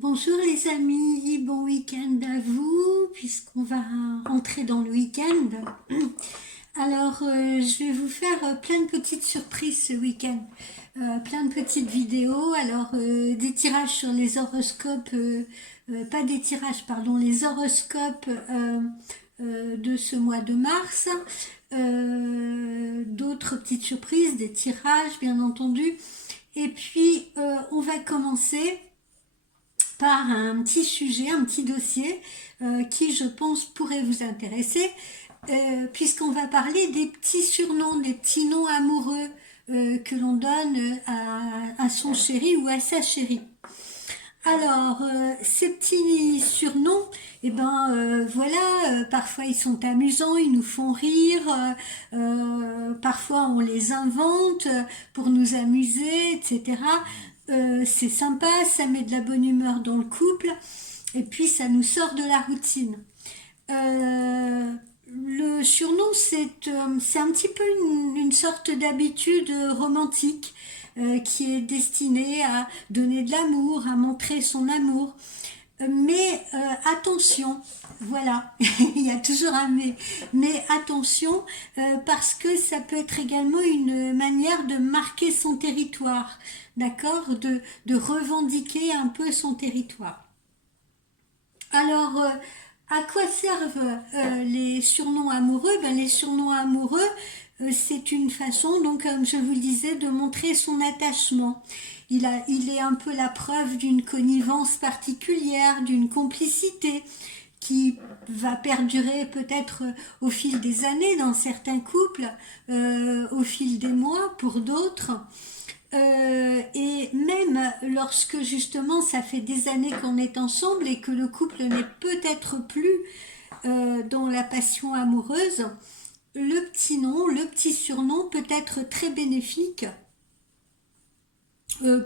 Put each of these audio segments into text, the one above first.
Bonjour les amis, bon week-end à vous, puisqu'on va rentrer dans le week-end. Alors, je vais vous faire plein de petites surprises ce week-end. Plein de petites vidéos. Alors, des tirages sur les horoscopes, pas des tirages, pardon, les horoscopes de ce mois de mars. D'autres petites surprises, des tirages, bien entendu. Et puis, on va commencer par un petit sujet, un petit dossier qui, je pense, pourrait vous intéresser, puisqu'on va parler des petits surnoms, des petits noms amoureux que l'on donne à son chéri ou à sa chérie. Alors, ces petits surnoms, voilà, parfois ils sont amusants, ils nous font rire, parfois on les invente pour nous amuser, etc. C'est sympa, ça met de la bonne humeur dans le couple, et puis ça nous sort de la routine. Le surnom, c'est un petit peu une sorte d'habitude romantique qui est destinée à donner de l'amour, à montrer son amour. Mais attention, voilà, il y a toujours un mais attention, parce que ça peut être également une manière de marquer son territoire, d'accord, de revendiquer un peu son territoire. Alors, à quoi servent les surnoms amoureux? Ben, les surnoms amoureux, c'est une façon, donc, comme je vous le disais, de montrer son attachement. Il est un peu la preuve d'une connivence particulière, d'une complicité qui va perdurer peut-être au fil des années dans certains couples, au fil des mois pour d'autres. Et même lorsque justement ça fait des années qu'on est ensemble et que le couple n'est peut-être plus dans la passion amoureuse, le petit nom, le petit surnom peut être très bénéfique.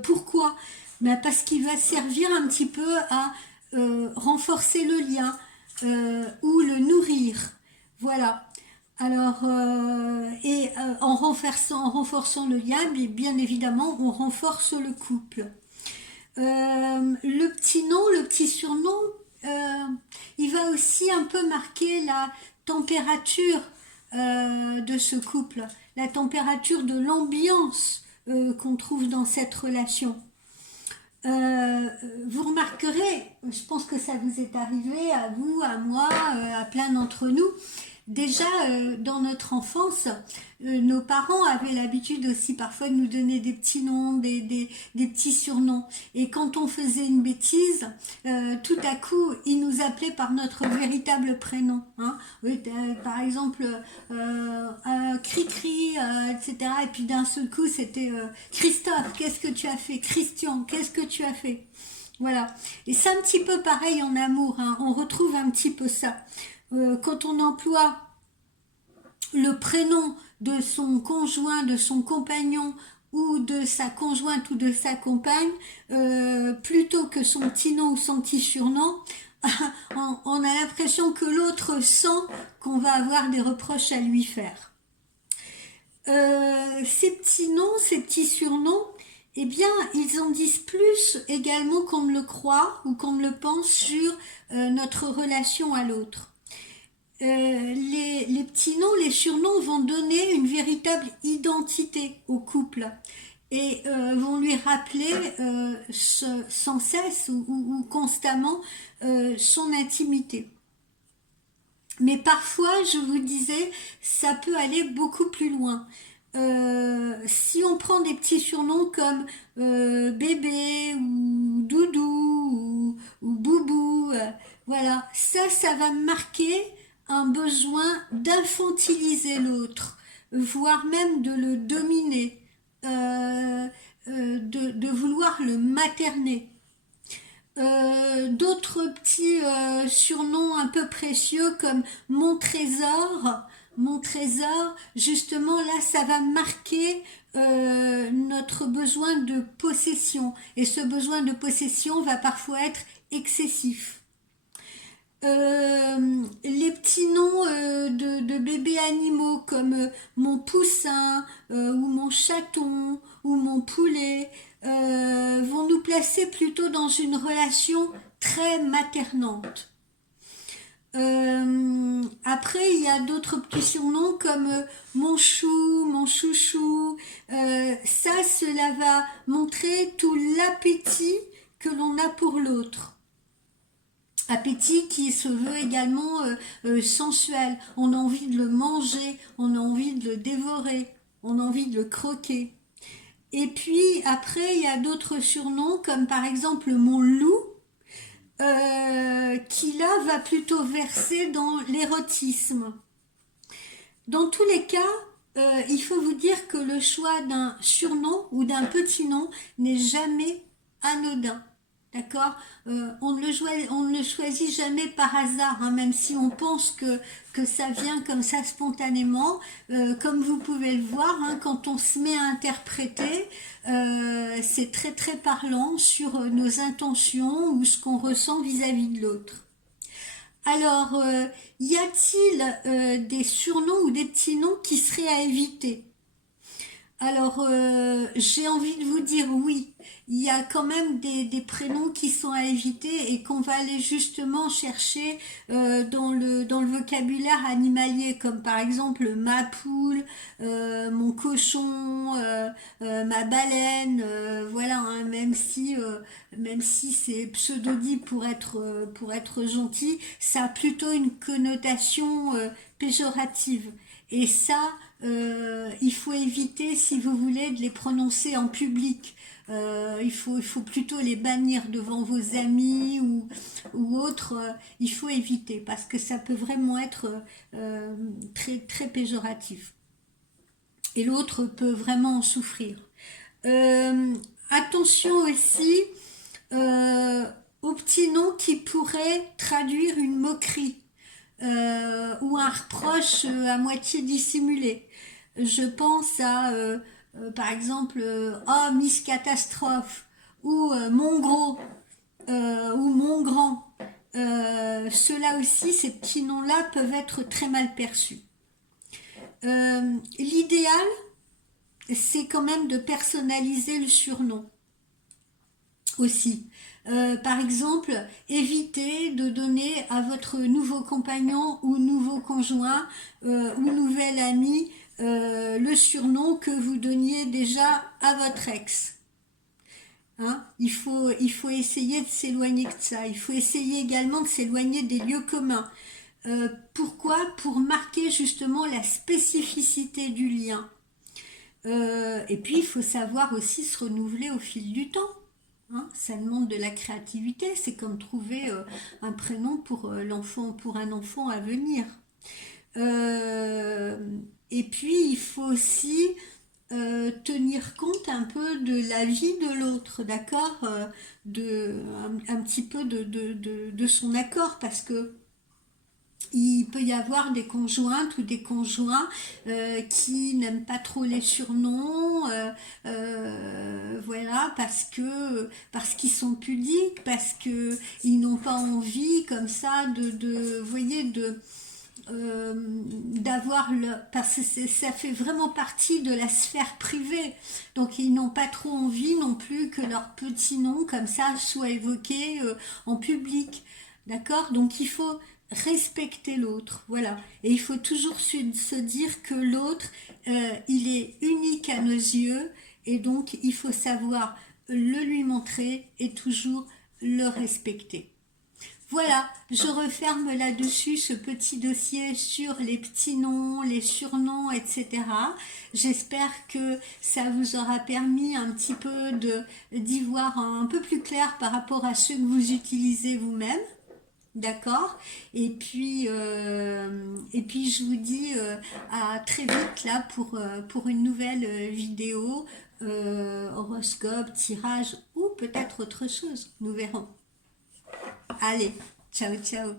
Pourquoi? Ben parce qu'il va servir un petit peu à renforcer le lien ou le nourrir. Voilà. Alors, en renforçant le lien, bien évidemment, on renforce le couple. Le petit nom, le petit surnom, euh, il va aussi un peu marquer la température de ce couple, la température de l'ambiance qu'on trouve dans cette relation. Vous remarquerez, je pense que ça vous est arrivé à vous, à moi, à plein d'entre nous. Déjà, dans notre enfance, nos parents avaient l'habitude aussi parfois de nous donner des petits noms, des petits surnoms. Et quand on faisait une bêtise, tout à coup, ils nous appelaient par notre véritable prénom. Hein. Oui, par exemple, Cri-Cri, etc. Et puis d'un seul coup, c'était Christophe, qu'est-ce que tu as fait? Christian, qu'est-ce que tu as fait? Voilà. Et c'est un petit peu pareil en amour. Hein. On retrouve un petit peu ça. Quand on emploie le prénom de son conjoint, de son compagnon ou de sa conjointe ou de sa compagne, plutôt que son petit nom ou son petit surnom, on a l'impression que l'autre sent qu'on va avoir des reproches à lui faire. Ces petits noms, ces petits surnoms, eh bien, ils en disent plus également qu'on ne le croit ou qu'on ne le pense sur notre relation à l'autre. Les petits noms, les surnoms vont donner une véritable identité au couple et vont lui rappeler sans cesse ou constamment son intimité. Mais parfois, je vous disais, ça peut aller beaucoup plus loin. Si on prend des petits surnoms comme bébé ou doudou ou boubou, voilà, ça va marquer un besoin d'infantiliser l'autre, voire même de le dominer, de vouloir le materner. D'autres petits surnoms un peu précieux comme mon trésor, justement là ça va marquer notre besoin de possession et ce besoin de possession va parfois être excessif. Les petits noms de bébés animaux comme mon poussin ou mon chaton ou mon poulet vont nous placer plutôt dans une relation très maternante. Après, il y a d'autres petits surnoms comme mon chou, mon chouchou. Ça, cela va montrer tout l'appétit que l'on a pour l'autre. Appétit qui se veut également sensuel. On a envie de le manger, on a envie de le dévorer, on a envie de le croquer. Et puis après, il y a d'autres surnoms comme par exemple mon loup, qui là va plutôt verser dans l'érotisme. Dans tous les cas, il faut vous dire que le choix d'un surnom ou d'un petit nom n'est jamais anodin. D'accord. On ne le choisit jamais par hasard, hein, même si on pense que ça vient comme ça spontanément. Comme vous pouvez le voir, hein, quand on se met à interpréter, c'est très très parlant sur nos intentions ou ce qu'on ressent vis-à-vis de l'autre. Alors, y a-t-il des surnoms ou des petits noms qui seraient à éviter? Alors, j'ai envie de vous dire oui. Il y a quand même des prénoms qui sont à éviter et qu'on va aller justement chercher dans le vocabulaire animalier, comme par exemple ma poule, mon cochon, ma baleine, voilà, hein, même si c'est pseudodit pour être gentil, ça a plutôt une connotation péjorative. Et ça, il faut éviter, si vous voulez, de les prononcer en public. Il faut plutôt les bannir devant vos amis ou autres. Il faut éviter parce que ça peut vraiment être très, très péjoratif. Et l'autre peut vraiment en souffrir. Attention aussi aux petits noms qui pourraient traduire une moquerie ou un reproche à moitié dissimulé. Je pense à, par exemple, oh, Miss Catastrophe ou mon gros ou mon grand. Ceux-là aussi, ces petits noms-là peuvent être très mal perçus. L'idéal, c'est quand même de personnaliser le surnom aussi. Par exemple, évitez de donner à votre nouveau compagnon ou nouveau conjoint ou nouvel ami le surnom que vous donniez déjà à votre ex. Hein, il faut essayer de s'éloigner de ça. Il faut essayer également de s'éloigner des lieux communs. Pourquoi? Pour marquer justement la spécificité du lien. Et puis, il faut savoir aussi se renouveler au fil du temps. Hein, ça demande de la créativité. C'est comme trouver un prénom pour l'enfant, pour un enfant à venir. Euh, et puis, il faut aussi tenir compte un peu de la vie de l'autre, d'accord, un petit peu de son accord, parce que il peut y avoir des conjointes ou des conjoints qui n'aiment pas trop les surnoms, voilà, parce qu'ils sont pudiques, parce que ils n'ont pas envie comme ça vous voyez, d'avoir le parce que ça fait vraiment partie de la sphère privée, donc ils n'ont pas trop envie non plus que leur petit nom comme ça soit évoqué en public, d'accord, donc il faut respecter l'autre, voilà, et il faut toujours se dire que l'autre il est unique à nos yeux et donc il faut savoir le lui montrer et toujours le respecter. Voilà, je referme là-dessus ce petit dossier sur les petits noms, les surnoms, etc. J'espère que ça vous aura permis un petit peu d'y voir un peu plus clair par rapport à ceux que vous utilisez vous-même. D'accord. Et puis je vous dis à très vite là pour une nouvelle vidéo, horoscope, tirage ou peut-être autre chose. Nous verrons. Allez, ciao ciao.